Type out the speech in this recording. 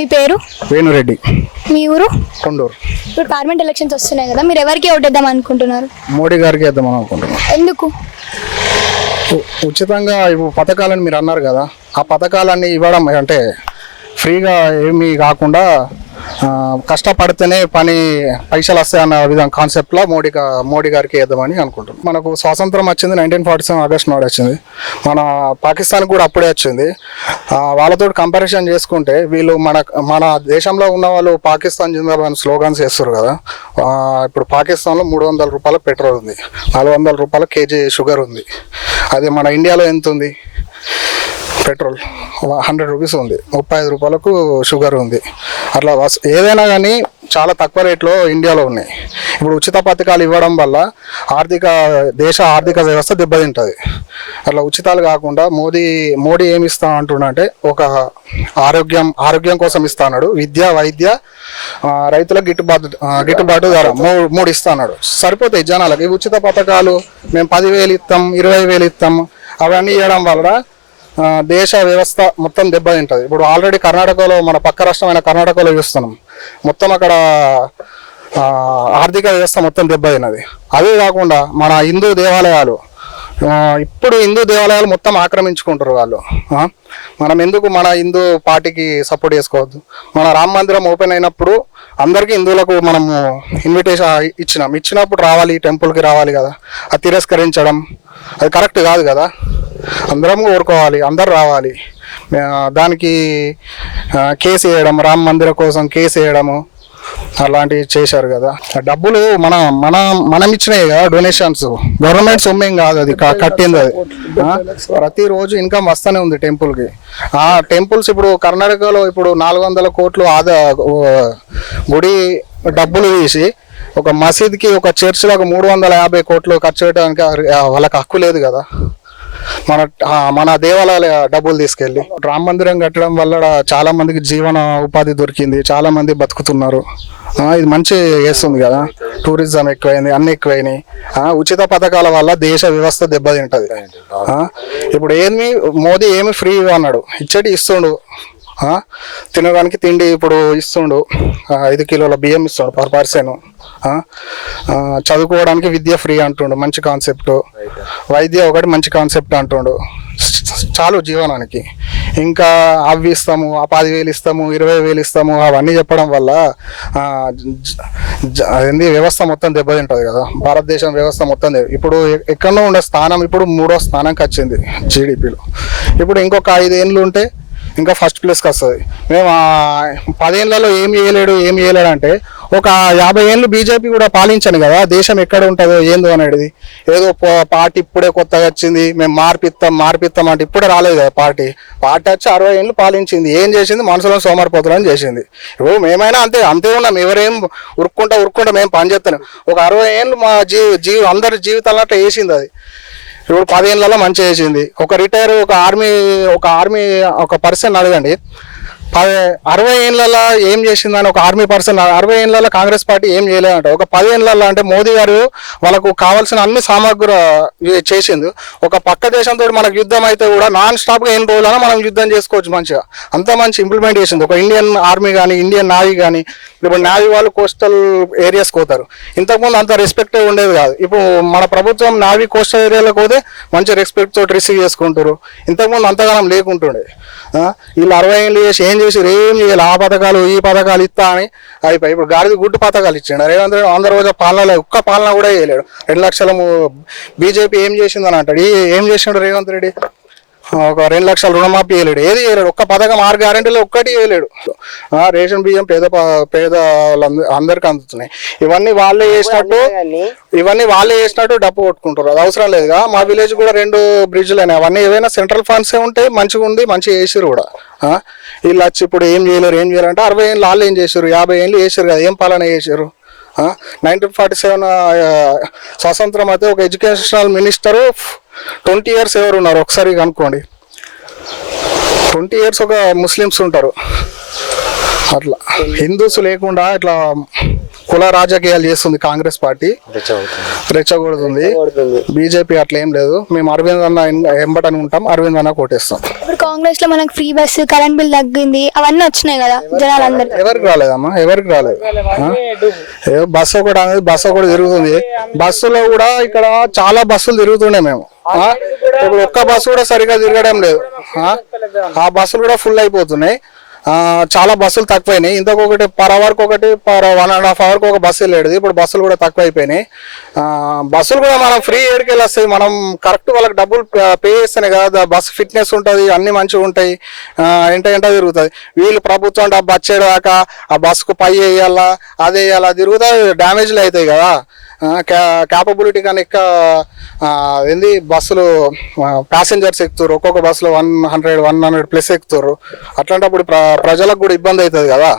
మీ పేరు? వేణురెడ్డి. మీ ఊరు? కొండూరు. ఇప్పుడు పార్లమెంట్ ఎలక్షన్స్ వస్తున్నాయి కదా, మీరు ఎవరికి ఓటేద్దాం అనుకుంటున్నారు? మోడీ గారికి వేద్దామని అనుకుంటున్నాం. ఎందుకు? ఉచితంగా ఇప్పుడు పథకాలని మీరు అన్నారు కదా, ఆ పథకాలన్నీ ఇవ్వడం అంటే ఫ్రీగా ఏమీ కాకుండా కష్టపడితేనే పైసలు వస్తాయి అన్న విధంగా కాన్సెప్ట్లో మోడీ గారికి వేద్దామని అనుకుంటున్నాం. మనకు స్వాతంత్రం వచ్చింది 1947 ఆగస్టు నాడు వచ్చింది. మన పాకిస్తాన్ కూడా అప్పుడే వచ్చింది. వాళ్ళతో కంపారిజన్ చేసుకుంటే వీళ్ళు మన దేశంలో ఉన్న వాళ్ళు పాకిస్తాన్ జిందాబాద్ స్లోగన్స్ వేస్తారు కదా. ఇప్పుడు పాకిస్తాన్లో 300 రూపాయల పెట్రోల్ ఉంది, 400 రూపాయల కేజీ షుగర్ ఉంది. అది మన ఇండియాలో ఎంత ఉంది? పెట్రోల్ 100 రూపీస్ ఉంది, 35 రూపాయలకు షుగర్ ఉంది. అట్లా ఏదైనా కానీ చాలా తక్కువ రేట్లో ఇండియాలో ఉన్నాయి. ఇప్పుడు ఉచిత పథకాలు ఇవ్వడం వల్ల దేశ ఆర్థిక వ్యవస్థ దెబ్బతింటుంది. అట్లా ఉచితాలు కాకుండా మోడీ ఏమి ఇస్తా అంటున్నాడంటే ఒక ఆరోగ్యం కోసం ఇస్తా అన్నాడు, విద్య, వైద్య, రైతులకు గిట్టుబాటు ధర 3 ఇస్తా అన్నాడు. సరిపోతాయి జనాలకు. ఈ ఉచిత పథకాలు మేము 10,000 ఇస్తాం, 20,000 ఇస్తాం, అవన్నీ ఇవ్వడం వల్ల దేశ వ్యవస్థ మొత్తం దెబ్బతింటుంది. ఇప్పుడు ఆల్రెడీ కర్ణాటకలో, మన పక్క రాష్ట్రమైన కర్ణాటకలో చూస్తున్నాం, మొత్తం అక్కడ ఆర్థిక వ్యవస్థ మొత్తం దెబ్బతిన్నది. అదే కాకుండా మన హిందూ దేవాలయాలు మొత్తం ఆక్రమించుకుంటారు వాళ్ళు. మనం ఎందుకు మన హిందూ పార్టీకి సపోర్ట్ చేసుకోవద్దు? మన రామ మందిరం ఓపెన్ అయినప్పుడు అందరికీ హిందువులకు మనము ఇన్విటేషన్ ఇచ్చినప్పుడు రావాలి, టెంపుల్కి రావాలి కదా. అది తిరస్కరించడం అది కరెక్ట్ కాదు కదా. అందరం కోరుకోవాలి, అందరు రావాలి. దానికి కేసు వేయడం, రామ మందిరం కోసం కేసు వేయడము అలాంటివి చేశారు కదా. డబ్బులు మనం ఇచ్చినాయి కదా, డొనేషన్స్, గవర్నమెంట్ సొమ్మేం కాదు, అది కట్టింది. అది ప్రతిరోజు ఇన్కమ్ వస్తూనే ఉంది టెంపుల్కి. ఆ టెంపుల్స్ ఇప్పుడు కర్ణాటకలో ఇప్పుడు 400 కోట్లు గుడి డబ్బులు తీసి ఒక మసీద్కి, ఒక చర్చిలకు 350 కోట్లు ఖర్చు పెట్టడానికి వాళ్ళకి హక్కు లేదు కదా. మన దేవాలయాల డబ్బులు తీసుకెళ్ళి రామ మందిరం కట్టడం వల్ల చాలా మందికి జీవన ఉపాధి దొరికింది, చాలా మంది బతుకుతున్నారు. ఇది మంచి చేస్తుంది కదా. టూరిజం ఎక్కువైంది, అన్ని ఎక్కువైనాయి. ఉచిత పథకాల వల్ల దేశ వ్యవస్థ దెబ్బతింటది. ఇప్పుడు మోదీ ఏమి ఫ్రీ అన్నాడు, ఇస్తుండు. తినడానికి తిండి ఇప్పుడు ఇస్తుండు, 5 కిలోల బియ్యం ఇస్తుండు పర్ పర్సన్. చదువుకోవడానికి విద్య ఫ్రీ అంటుండు, మంచి కాన్సెప్ట్. వైద్య ఒకటి మంచి కాన్సెప్ట్ అంటుండు, చాలు జీవనానికి. ఇంకా అవి ఇస్తాము, 10,000 ఇస్తాము, 20,000 ఇస్తాము, అవన్నీ చెప్పడం వల్ల వ్యవస్థ మొత్తం దెబ్బతింటుంది కదా. భారతదేశం వ్యవస్థ మొత్తం ఇప్పుడు ఎక్కడో ఉండే స్థానం ఇప్పుడు 3వ స్థానానికి వచ్చింది జీడిపిలో. ఇప్పుడు ఇంకొక 5 ఏళ్ళు ఉంటే ఇంకా ఫస్ట్ ప్లేస్కి వస్తుంది. మేము 10 ఏళ్లలో ఏం చేయలేడు అంటే ఒక 50 ఏళ్ళు బీజేపీ కూడా పాలించను కదా. దేశం ఎక్కడ ఉంటుందో ఏందో అనేది. ఏదో పార్టీ ఇప్పుడే కొత్తగా వచ్చింది, మేము మార్పిస్తాం అంటే ఇప్పుడే రాలేదు కదా. పార్టీ వచ్చి 60 ఏళ్ళు పాలించింది. ఏం చేసింది? మనుషులను సోమరిపోతులని చేసింది. ఇప్పుడు మేమైనా అంతే ఉన్నాం. ఎవరేం ఉరుక్కుంటా మేము పనిచేస్తాను. ఒక 60 ఏళ్ళు మా అందరి జీవితాలు అట్లా వేసింది. అది ఇప్పుడు 10 ఏళ్ళలో మంచిగా చేసింది. ఒక ఆర్మీ పర్సన్ అడగండి, 60 ఏళ్ళలో ఏం చేసిందని ఒక ఆర్మీ పర్సన్. 60 ఏళ్ళలో కాంగ్రెస్ పార్టీ ఏం చేయలేదంట. ఒక 10 ఏళ్ళలో అంటే మోదీ గారు వాళ్ళకు కావాల్సిన అన్ని సామగ్రి చేసింది. ఒక పక్క దేశంతో మనకు యుద్ధం అయితే కూడా నాన్ స్టాప్గా 8 రోజులైనా మనం యుద్ధం చేసుకోవచ్చు మంచిగా. అంత మంచి ఇంప్లిమెంట్ చేసింది. ఒక ఇండియన్ ఆర్మీ కానీ, ఇండియన్ నావీ కానీ. ఇప్పుడు నావీ వాళ్ళు కోస్టల్ ఏరియాస్కి పోతారు. ఇంతకుముందు అంత రెస్పెక్ట్ ఉండేది కాదు. ఇప్పుడు మన ప్రభుత్వం నావీ కోస్టల్ ఏరియాలకు పోతే మంచి రెస్పెక్ట్ తోటి రిసీవ్ చేసుకుంటారు. ఇంతకుముందు అంతగానం లేకుంటుండే. వీళ్ళు 60 ఏళ్ళు చేసి ఏం చేయాలి? ఆ పథకాలు ఈ పథకాలు ఇస్తా అని అయిపోయి ఇప్పుడు గాడిది గుడ్డు పథకాలు ఇచ్చాడు. రేవంత్ రెడ్డి 100 రోజుల పాలన ఒక్క పాలన కూడా చేయలేడు. 2 లక్షల బీజేపీ ఏం చేసిందని అంటాడు. ఏం చేసినాడు రేవంత్ రెడ్డి? ఒక 2 లక్షల రుణమాఫీ చేయలేడు, ఏది చేయలేడు. ఒక్క పథకం 6 గ్యారెంటీలు ఒక్కటి చేయలేడు. రేషన్ బియ్యం పేద అందరికి అందుతున్నాయి. ఇవన్నీ వాళ్ళే చేసినట్టు డబ్బు కొట్టుకుంటారు. అది అవసరం లేదుగా. మా విలేజ్ కూడా 2 బ్రిడ్జ్లు అయినాయి. అవన్నీ ఏవైనా సెంట్రల్ ఫండ్సే ఉంటాయి. మంచిగా ఉంది, మంచిగా చేసారు కూడా. వీళ్ళు వచ్చి ఇప్పుడు ఏం చేయాలంటే 60 ఏళ్ళు వాళ్ళు ఏం చేశారు? 50 ఏళ్ళు చేశారు కదా. ఏం పాలన చేశారు? 1947 స్వాతంత్రం అయితే ఒక ఎడ్యుకేషనల్ మినిస్టరు 20 ఇయర్స్ ఎవరు ఉన్నారు ఒకసారి కనుక్కోండి. 20 ఇయర్స్ ఒక ముస్లిమ్స్ ఉంటారు. అట్లా హిందూస్ లేకుండా ఇట్లా కుల రాజకీయాలు చేస్తుంది కాంగ్రెస్ పార్టీ, రెచ్చగొడుతుంది. బీజేపీ అట్లా ఏం లేదు. మేము అరవింద్ అన్న ఎంబటని ఉంటాం, అరవింద్ అన్న కోటేస్తాం. ఇప్పుడు కాంగ్రెస్ లో మనకు ఫ్రీ బస్సు, కరెంట్ బిల్ తగ్గింది, అవన్నీ వచ్చినాయి కదా జనాలందరూ. ఎవరికి రాలేదమ్మా, ఎవరికి రాలేదు. బస్సు ఒకటి అనేది బస్సు ఒకటి తిరుగుతుంది. బస్సులో కూడా ఇక్కడ చాలా బస్సులు తిరుగుతుండే మేము. ఇప్పుడు ఒక్క బస్సు కూడా సరిగా తిరగడం లేదు. ఆ బస్సులు కూడా ఫుల్ అయిపోతున్నాయి. చాలా బస్సులు తక్కువైనాయి. ఇంతకొకటి పర్ అవర్కి ఒకటి, పర్ 1.5 hours ఒక బస్సు వెళ్ళేది. ఇప్పుడు బస్సులు కూడా తక్కువ అయిపోయినాయి. బస్సులు కూడా మనం ఫ్రీ ఏడుకెళ్ళి వస్తాయి. మనం కరెక్ట్ వాళ్ళకి డబ్బులు పే చేస్తేనే కదా బస్సు ఫిట్నెస్ ఉంటుంది, అన్ని మంచిగా ఉంటాయి, ఎంట తిరుగుతుంది. వీళ్ళు ప్రభుత్వం డబ్బు వచ్చేదాకా ఆ బస్సుకు పై వేయాలా, అదే వేయాలా, తిరుగుతా డ్యామేజ్లు అవుతాయి కదా. క్యాపబిలిటీ కానీ ఏంది బస్సులు ప్యాసింజర్స్ ఎక్కుతారు. ఒక్కొక్క బస్సులో 100+ ఎక్కుతారు. అట్లాంటప్పుడు ప్రజలకు కూడా ఇబ్బంది అవుతుంది కదా.